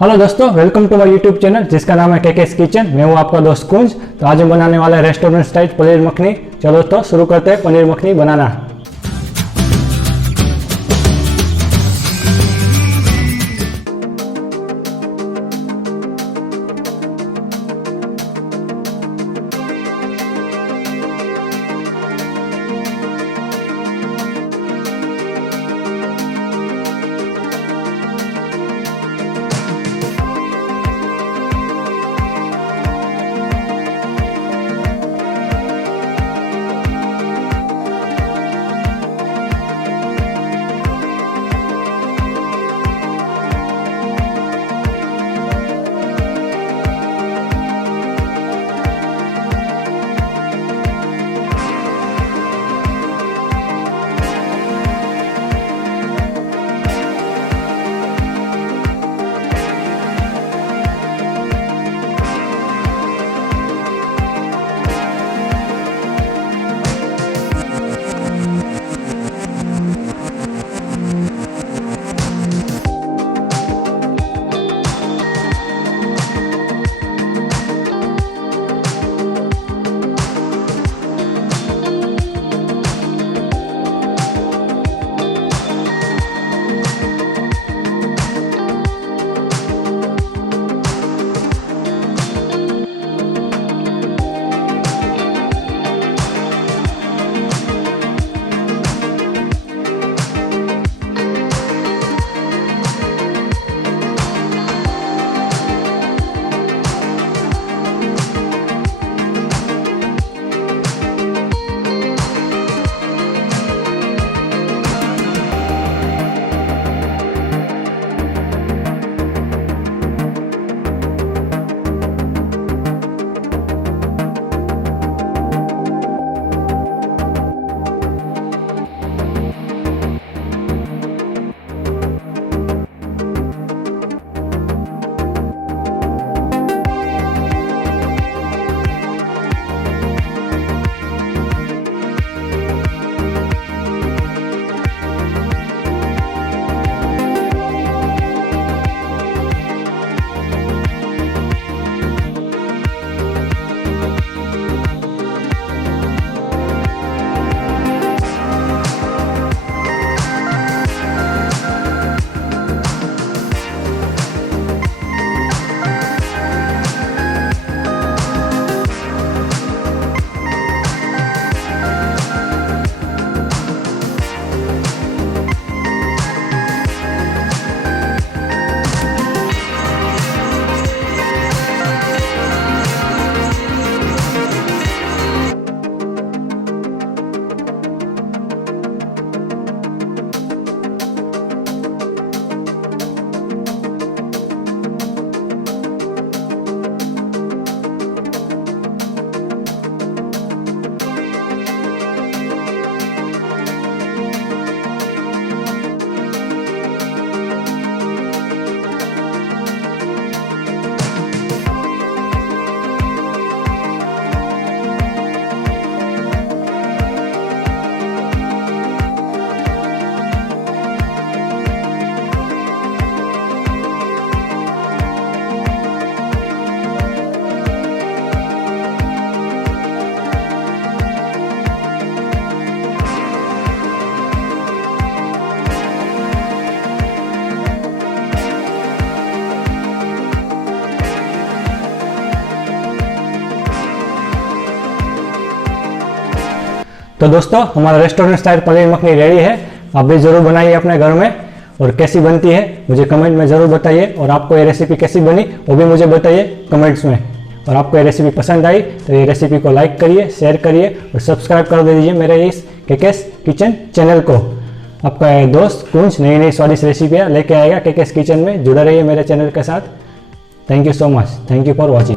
Hello दोस्तों, welcome to my YouTube channel जिसका नाम है केकेस किचन। मैं हूँ आपका दोस्त कुंज। तो आज हम बनाने वाला है रेस्टोरेंट स्टाइल पनीर मखनी। चलो तो शुरू करते हैं पनीर मखनी बनाना। तो दोस्तों, हमारा restaurant style paneer makhani ready है। आप भी ज़रूर बनाइए अपने घर में और कैसी बनती है मुझे कमेंट में ज़रूर बताइए। और आपको ये रेसिपी कैसी बनी वो भी मुझे बताइए कमेंट्स में। और आपको ये रेसिपी पसंद आई तो ये रेसिपी को लाइक करिए, शेयर करिए और सब्सक्राइब कर दीजिए मेरे इस केकेस किचन चैनल को। आपका दोस्त कुंज नई नई स्वादिष्ट रेसिपियाँ लेके आएगा केकेस किचन में। जुड़े रहिए मेरे चैनल के साथ। Thank you so much. Thank you for watching.